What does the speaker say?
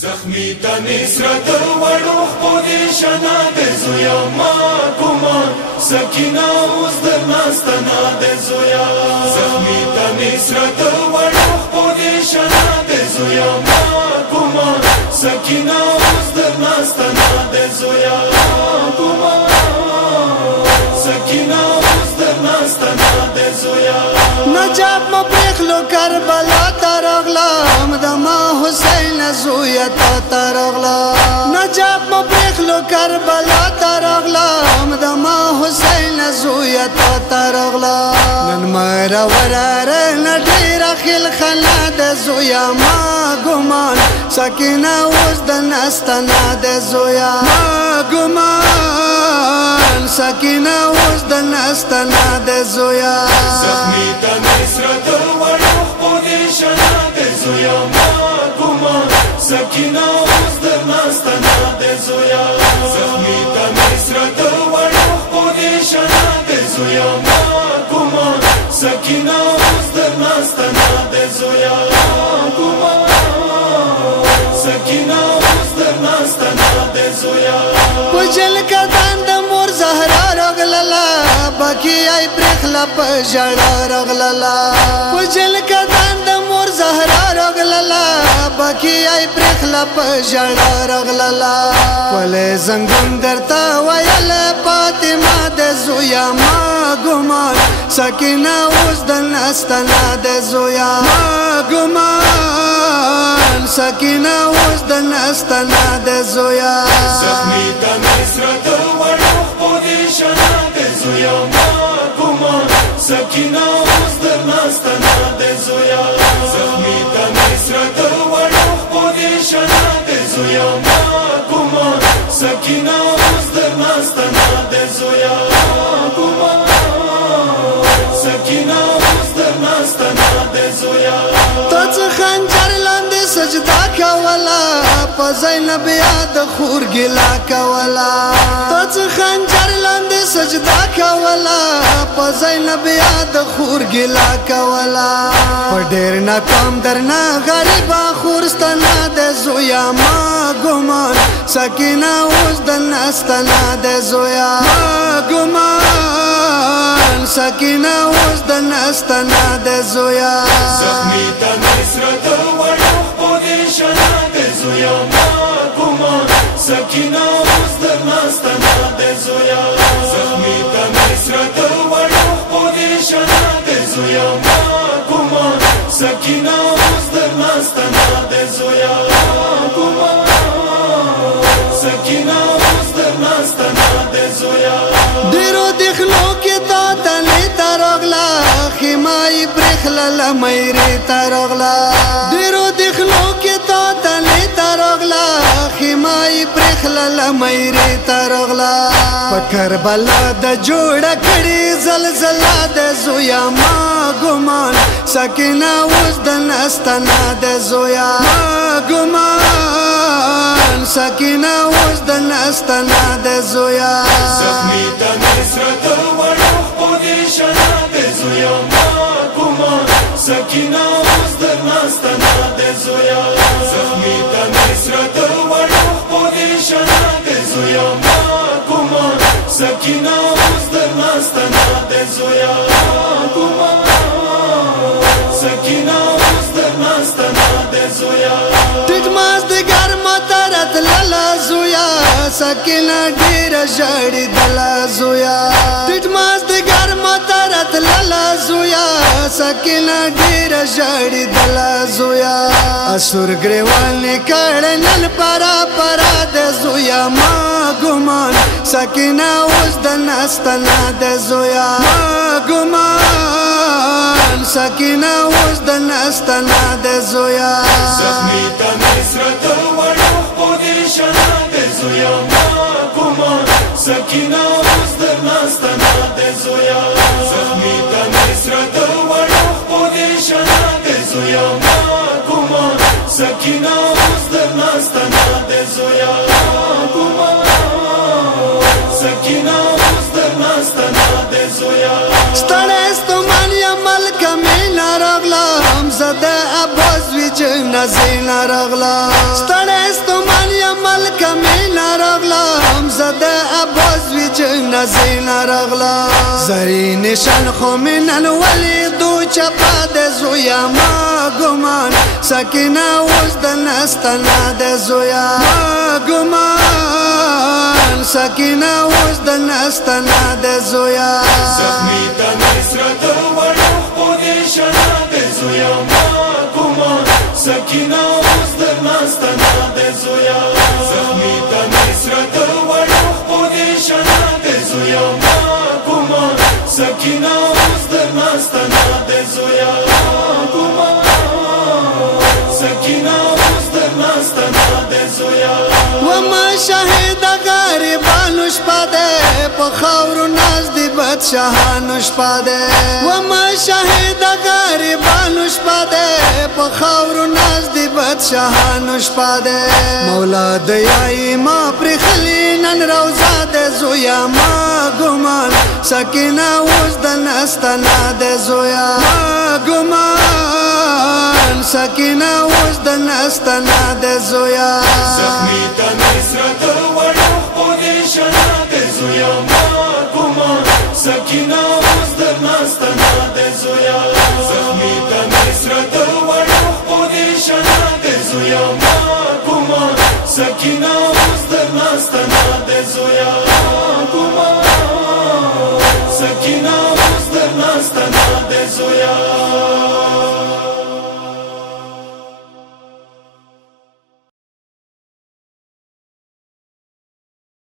زخمی تنسرت وړو خپلې شنا د زویا ما ګمان سکینه اوس د ناستنا د زویا زخمی تنسرت وړو خپلې شنا د زویا ما ګمان سکینه اوس د ناستنا د زویا ګمان سکینه اوس د ناستنا د زویا نجاب مبرخلو کربلا ترغلام دما حسین زویا ترغلا نجاب مبرخلو کربلا ترغلام دما حسین زویا ترغلا نن مرا ورار نډیر خل خلا د زویا ما ګمان سکینه اوس د نستنا د زویا ما ګمان سکینه اوس د نستنا د زویا زخمی تنسرت وړو خپلې شنا د زویا ما ګمان سکینه اوس د ناستنا د زویا زخمی تنسرت وړو خپلې شنا د زویا ما ګمان سکینه اوس د ناستنا د زویا ګمان سکینه اوس د ناستنا د زویا پجل کدان د مور زهرا رغللا بکی ای پرخلا پجړا رغللا پجل کدان د مور زهرا رغللا بکی ای پرخلا پجړا رغللا ولې زنګون درتا ویل فاطمه د زویا ما ګمان سکینه اوس د نستنا د زویا ما ګمان سکینه اوس د نستنا د زویا زخمی تنسرت وړو خپلې شنا د زویا ما ګمان سکینه اوس د ناستنا د زویا زخمی تنسرت وړو خپلې شنا د زویا ما ګمان سکینه اوس د ناستنا د زویا ګمان سکینه اوس د ناستنا د زویا تڅ خنجر لاندې سجدا کولا په زینب یاد خور ګلا کولا تڅ خنجر لاندې سجدا کولا په زینب یاد خور ګلا کولا په ډېر ناکام درنا غریبا خورستنا د زویا ما ګمان سکینه اوس د نستنا د زویا ما ګمان سکینه اوس د نستنا د زویا زخمی تنسرت وړو خپلې شنا د زویا ما ګمان سکینه اوس د ناستنا د زویا زخمی تنسرت وړو خپلې شنا د زویا ما ګمان سکینه اوس د ناستنا د زویا ګمان سکینه اوس د ناستنا د زویا ډیرو دخلو کې تا تلې ترغلا خمای برخلا لمېری ترغلا ډیرو دخلو کې تا تلې ترغلا خمای برخلا لمېری ترغلا په کربلا د جوړ کړي زلزلہ د زویا ما ګمان سکینه اوس د نستنا د زویا ما ګمان سکینه اوس د نستنا د زویا زخمی تنسرت وړو خپلې شنا د زویا ما ګمان سکینه اوس د ناستنا د زویا زخمی تنسرت وړو خپلې شنا د زویا ما ګمان سکینه اوس د ناستنا د زویا ګمان سکینه اوس د ناستنا د زویا ټیټ ماز د ګرم ترت لالا زویا سکینه ډیر ژړې دلا زویا ټیټ ماز د ګرم ترت لالا زویا سکینه ډیر ژړې دلا زویا اسور ګریوال کړنل پرا پرا د زویا ما ګمان سکینه اوس د نستنا د زویا ما ګمان سکینه اوس د نستنا د زویا زخمی تنسرت وړو خپلې شنا د زویا ما ګمان سکینه اوس د ناستنا د زویا زخمی تنسرت وړو خپلې شنا د زویا ما ګمان سکینه اوس د ناستنا د زویا ګمان سکینه اوس د ناستنا د زویا ستړی ستومان یا ملک مینا راغلا هم زده اباز وی جنگ زینا رغلا ستړی ستومان یا ملک مینا رغلا زده عباس وی جنگ زینا رغلا زری نشان خو منن ولیدو چپا د زویا ما ګمان سکینه اوس د نستنا د زویا ما ګمان سکینه اوس د نستنا د زویا زخمی تا نصرت وړو پوزیشن د زویا ما ګمان سکینه اوس د نستنا د زویا زخمی تا نصرت وړو پوزیشن د زویا ما ګمان سکینه اوس د نستنا د زویا ګمان سکینه اوس د نستنا د زویا وما شهید غریبانو شپه ده په خاورو ناز دی بادشاهانو شپه ده وما شهید غریبانو شپه ده په خاورو ناز دی بادشاهانو شپه ده مولا دیای ما پرخلی نن روزا د زویا ما ګمان سکینه اوس د نستنا د زویا ما ګمان سکینه اوس د نستنا د زویا زخمی تا نصرت وړو پوزیشن د زویا ما ګمان سکینه اوس د نستنا